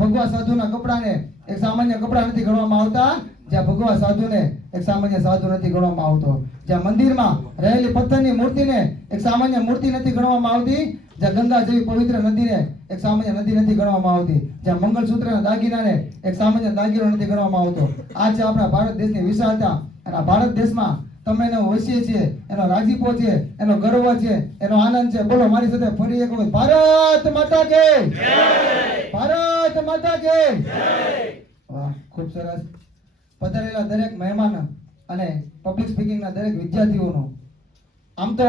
ભગવા સાધુના કપડાને એક સામાન્ય કપડા નથી ગણવામાં આવતા, જ્યાં ભગવા સાધુને એક સામાન્ય સાધુ નથી ગણવામાં આવતો, જ્યાં મંદિરમાં રહેલી પથ્થરની મૂર્તિને એક સામાન્ય મૂર્તિ નથી ગણવામાં આવતી, જ્યાં ગંગા જેવી પવિત્ર નદીને એક સામાન્ય નદી નથી ગણવામાં આવતી, જ્યાં મંગળસૂત્રના દાગીનાને એક સામાન્ય દાગીનો નથી ગણવામાં આવતો. આ છે આપણા ભારત દેશની વિશાળતા. અને આ ભારત દેશમાં તમે એનો વસીએ છીએ, એનો રાજીપો છે, એનો ગર્વ છે, એનો આનંદ છે. બોલો મારી સાથે ફરી એક વખત, ભારત માતા કે જય! ભારત માતા કે જય! વાહ, ખૂબ સરસ. પધારેલા દરેક મહેમાન અને પબ્લિક સ્પીકિંગના દરેક વિદ્યાર્થીઓનો આમ તો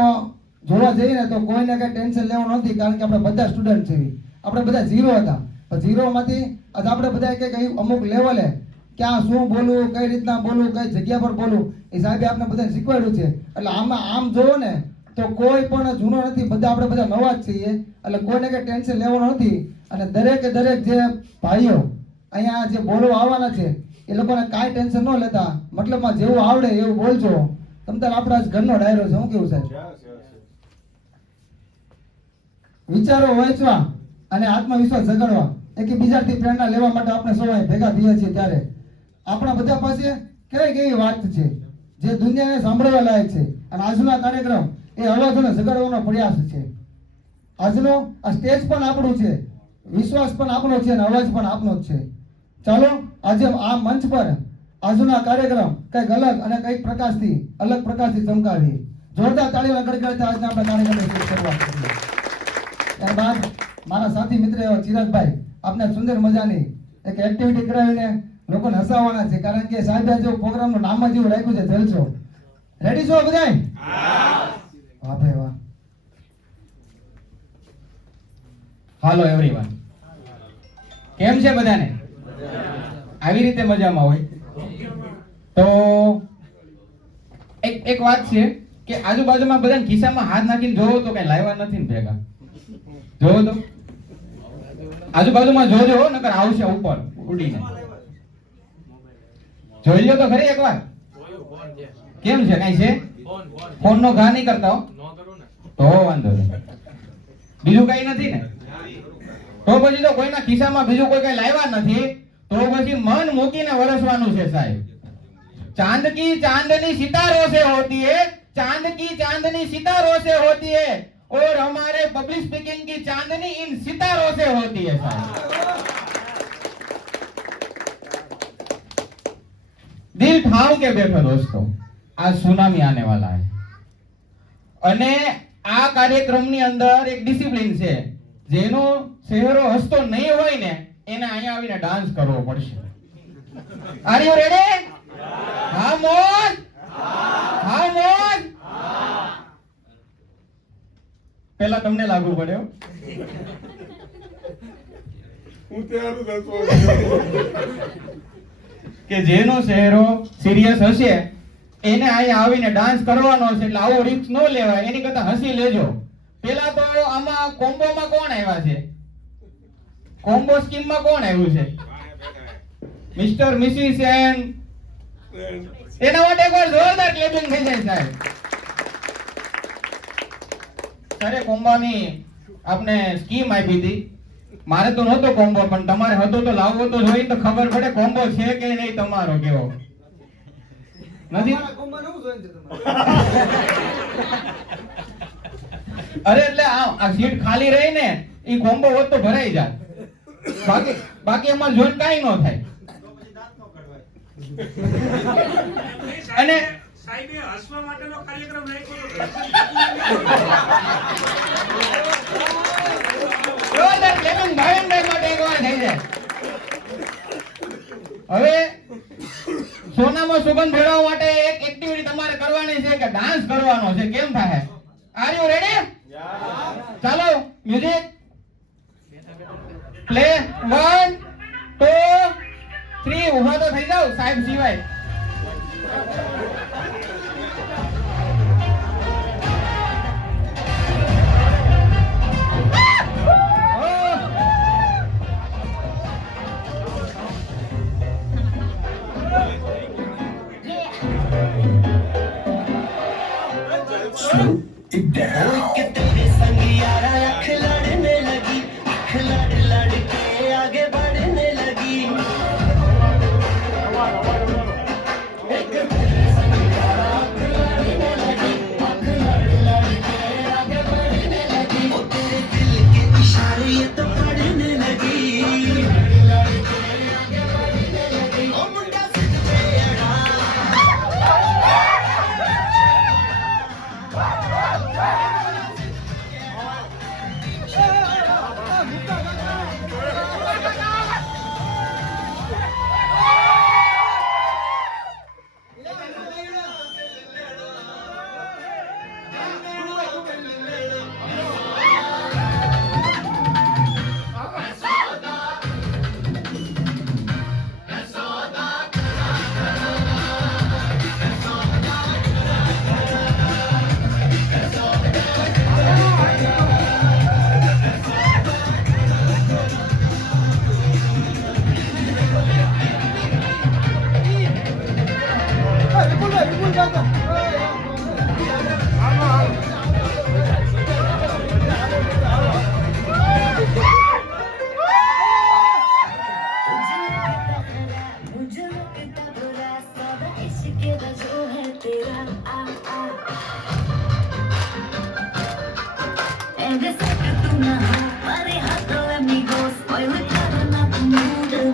જોવા જઈએ ને તો કોઈને કઈ ટેન્શન લેવું નથી, કારણ કે આપણે બધા સ્ટુડન્ટ છીએ. આપણે બધા ઝીરો હતા, પણ ઝીરોમાંથી આજે આપણે બધા કઈ અમુક લેવલે ક્યાં શું બોલવું, કઈ રીતના બોલવું, કઈ જગ્યા પર બોલવું, એ સાહેબે આપણે બધાને શીખવાડ્યું છે. એટલે આમાં આમ જોવો ને તો કોઈ પણ જૂનો નથી, બધા આપણે બધા નવા જ છીએ. એટલે કોઈને કઈ ટેન્શન લેવાનું નથી. અને દરેકે દરેક જે ભાઈઓ અહીંયા જે બોલવા આવવાના છે એ લોકોને કાંઈ ટેન્શન ન લેતા, મતલબમાં જેવું આવડે એવું બોલજો. તમ તાર આપણા ઘરનો ડાયરો છે. હું કેવું સાહેબ? વિચારો વહેંચવા અને આત્મવિશ્વાસ જગાડવા, એકબીજાથી પ્રેરણા લેવા માટે આપણે સૌ ભેગા થયા છીએ. ત્યારે આપણા બધા પાસે કઈ કઈ વાત છે જે દુનિયાને સાંભળવા લાયક છે. અને આજનો કાર્યક્રમ એ અવાજોને જગાડવાનો પ્રયાસ છે. આજનો આ સ્ટેજ પણ આપણું છે, વિશ્વાસ પણ આપણો છે અને અવાજ પણ આપણો જ છે. ચાલો આજે આ મંચ પર આજનો કાર્યક્રમ કઈક અલગ અને કઈક પ્રકાશથી અલગ પ્રકાશથી ચમકાવી જોરદાર તાળીઓના ગડગડાટથી આજના આપણા કાર્યક્રમની શરૂઆત કરીએ. ત્યારબાદ મારા સાથી મિત્ર એવા ચિરાગભાઈ આપને સુંદર મજાની એક એક્ટિવિટી કરાવીને લોકોને હસાવવાના છે, કારણ કે સાહેબે જો પ્રોગ્રામનું નામ જ એવું રાખ્યું છે, જલસો. રેડી છો બધાય? વાહ ભાઈ વાહ. હાલો એવરીવન, કેમ છે બધાને? આવી રીતે મજામાં હોય તો એક વાત છે કે આજુબાજુમાં બધાને ખિસ્સામાં હાથ નાખીને જોવો તો કઈ લાવ્યા નથી ને ભેગા. જોવો તો આજુબાજુમાં જોજો, નકર આવશે ઉપર ઉડીને. જોઈ લો તો ખરી એકવાર. કેમ છે, કઈ છે? ફોન નો ઘા નહીં કરતા હો તો વાંધો નહીં. બીજું કઈ નથી ને? તો પછી તો કોઈના ખિસ્સામાં બીજું કોઈ કઈ લાવ્યા નથી તો પછી મન મૂકીને વરસવાનું છે સાહેબ. चांद की चांदनी सितारों से होती है, चांद की चांदनी सितारों से होती है, और हमारे पब्लिक स्पीकिंग की चांदनी इन सितारों से होती है साहब. दिल ठाम के बैठो दोस्तों, आज सुनामी आने वाला है. અને આ કાર્યક્રમની અંદર એક ડિસિપ્લિન છે, જેનો ચહેરો હસતો નહીં હોય ને એને અહીંયા આવીને ડાન્સ કરવો પડશે. Are you ready? હા મોજ, હા મોજ. પેલા તમને લાગુ પડ્યો. હું ત્યાંનું દસવો કે જેનો ચહેરો સિરિયસ હશે એને અહીંયા આવીને ડાન્સ કરવાનો છે, એટલે આવો રિસ્ક ન લેવાય. એની કરતા હસી લેજો. પેલા તો આમાં કોમ્બોમાં કોણ આવ્યા છે? કોમ્બો સ્કીમમાં કોણ આવ્યું છે? મિસ્ટર મિસિસ એન્ડ એના માટે એકવાર જોરદાર ક્લેપિંગ થઈ જાય સાહેબ. સરે કોમ્બાની આપને સ્કીમ આપી હતી. મારે તો નહોતો કોમ્બો, પણ તમારે હતો તો લાવવો તો જોઈએ તો ખબર પડે કોમ્બો છે કે નહીં તમારો કેવો. નથી અરે એટલે આ સીટ ખાલી રહી ને ઈ કોમ્બો હોત તો ભરાઈ જાય. બાકી એમાં જોઈન કાઈ ન થાય. અને સાહેબે હસવા માટેનો કાર્યક્રમ રાખ્યો જોરદાર ક્લેપિંગ ભાઈનભાઈ માટે એકવાર થઈ જાય. હવે સોનામાં સુગંધ ભેળવવા માટે એક એક્ટિવિટી તમારે કરવાની છે કે ડાન્સ કરવાનો છે. કેમ થાય? Are you ready? ચાલો મ્યુઝિક પ્લે. 1 2 3 ઉભા તો થઈ જાવ સાહેબ સિવાય. तेरे संग यारा अख लड़ने लगी, अख लड़ लड़ के आगे बढ़ने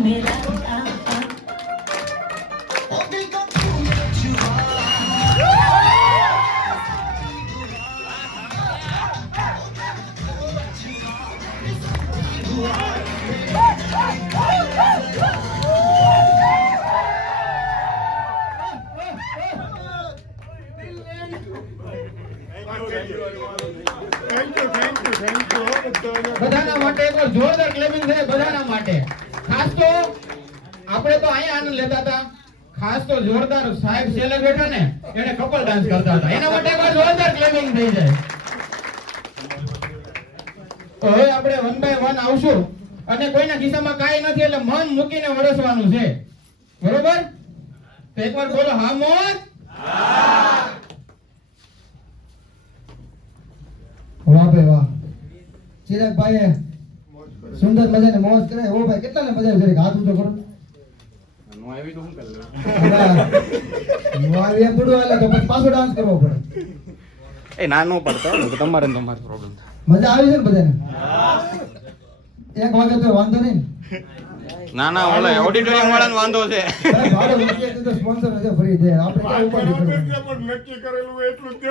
मेरा ओ दिल को तूने छुआ બધાના માટે એકવાર જોરદાર ક્લેપિંગ છે બધાના માટે. ખાસ તો આપણે તો અહીંયા આનંદ લેતા હતા, ખાસ તો જોરદાર સાહેબ છેલ્લે બેઠા ને એને કપલ ડાન્સ કરતા હતા, એના માટે એકવાર જોરદાર ક્લેપિંગ થઈ જાય. તો હવે આપણે 1 by 1 આવશું અને કોઈના ખિસ્સામાં કાંઈ નથી એટલે મન મૂકીને વરસવાનું છે, બરોબર? તો એકવાર બોલો હા મોત. વાહ ભાઈ વાહ, ચિરાગભાઈએ સુંદર મજાની મોજ કરે. ઓ ભાઈ કેટલાને મજા આવી? જરીક હાથ ઊંચો કરો. નો આવી એમ થોડું હાલે, તો પછી પાછો ડાન્સ કરવો પડે. એ નાનો પડતો તમારે તમારો પ્રોબ્લેમ. મજા આવી છે ને બધાને? 1 વાગે તો વાંધો નહીં. ના ના ઓલા ઓડિટોરિયમ વાળાનો વાંધો છે. ભાડું રૂપિયા તો સ્પોન્સર છે ફ્રી દે, આપણે ક્યાં ઉપાધિ કરવાની? પણ નક્કી કરેલું એટલું જ